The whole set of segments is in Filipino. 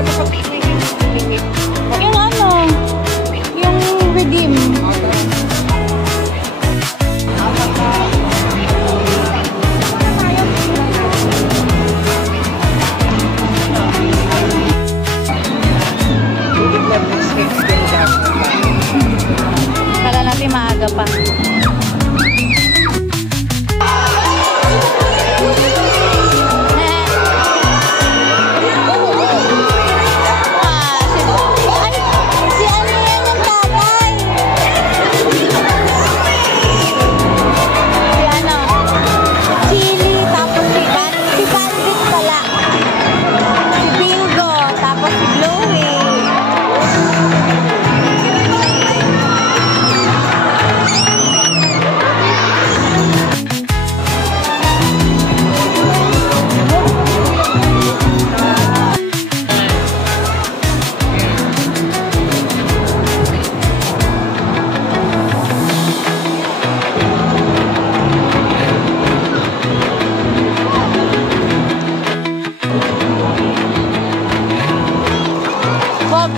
Yung ano, yung redeem. Kala natin maaga pa.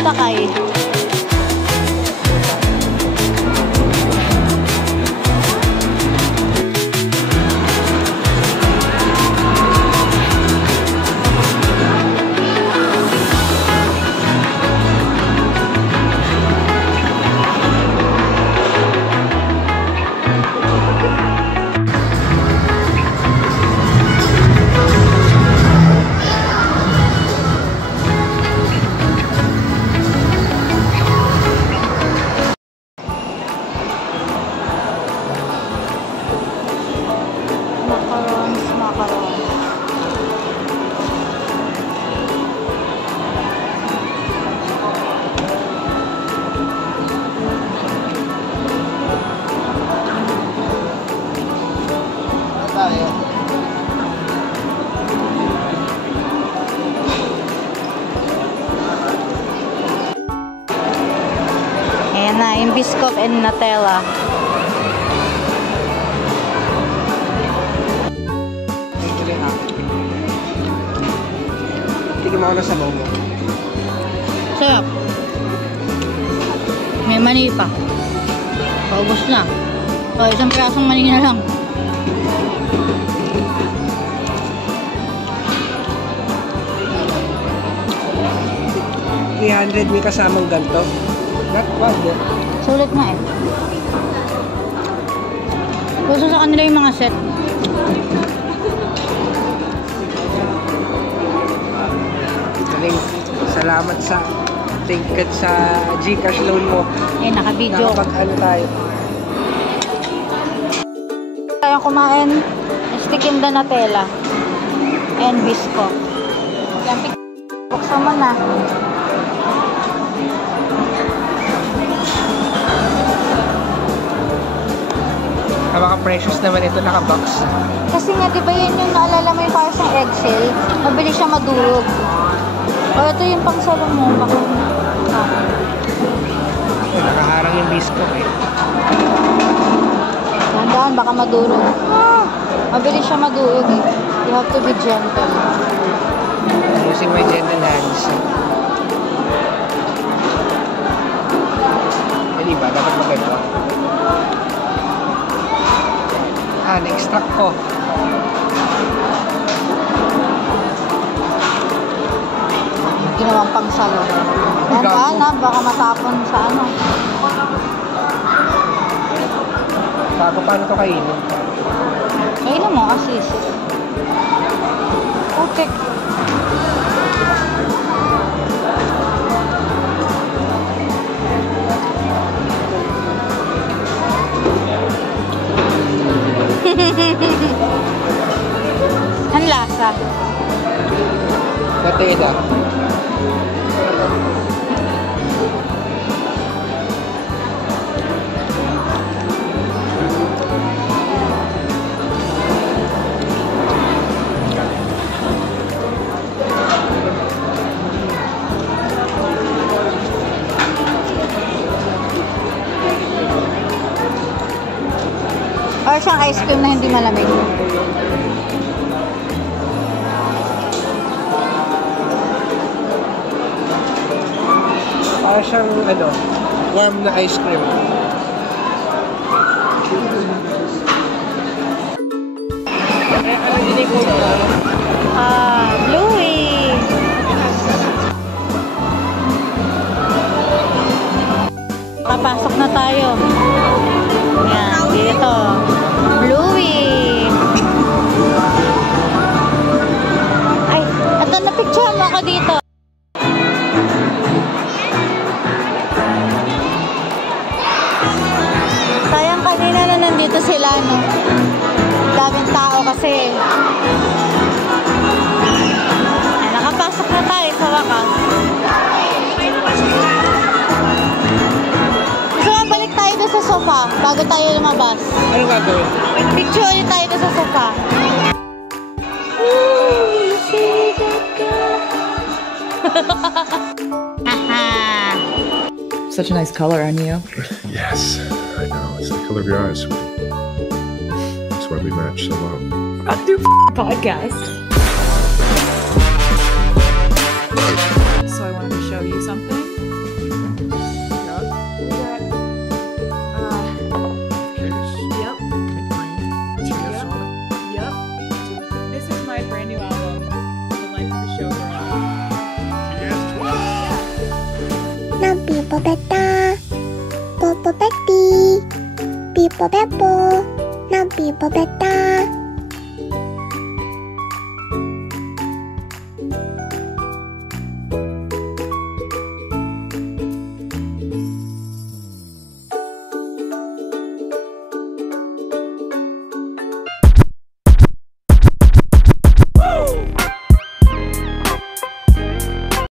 Takay. Ayan na, yung biscuit and Nutella. Tignan mo ako na sa momo. Sarap. May mani pa. Paubos na. O, isang pirasong mani na lang. $300 may kasamang ganito. Not bad, eh. Sulit nga eh. Gusto sa kanila yung mga set. Salamat sa tingkat sa GCash loan mo. Eh, naka-video. Nakapag-ano tayo. Tayo kumain. Stick in the Nutella. And biscuit. Yan, buksan mo na. Napaka-precious naman ito, naka-box. Kasi nga, di ba yan yung naalala mo yung parang sa eggshell? Mabilis siya madurog. O, ito yung pangsalo mo. Baka nakaharang yung biscuit eh. Tandaan, baka madurog. Mabilis siya madurog eh. You have to be gentle. Using my gentle hands. Eh, diba? Dapat maganda. Na-extract ko. Ginawang pangsalo. Tandaan na, baka matapon sa ano. Bago paano ito kainin? Kainin mo, asis. Okay. Ang lasa. Nutella. Or siyang ice cream na hindi malamig. siyang, ano, warm na ice cream. Ano din yung cold na? Bluey. Papasok na tayo. Yan, dito. Bluey. Ay, ito na picture mo ako dito. Sayang kanina na nandito sila, no? Daming tao kasi. Ay, nakapasok na tayo sa wakas. Gusto mo balik tayo doon sa sofa bago tayo lumabas? Ano gagawin? Picture ulit tayo doon sa sofa. Ooh, you see that girl? Such a nice color on you. Yes, I know. It's the color of your eyes, sweetie. That's why we match so well. I'll do podcast. So I wanted to show you something. Yep. Yep. This is my brand new album, The Life of a Showgirl. Nam Pipo Betta, Popo Betty, Pipo Beppo, Nam Pipo Betta.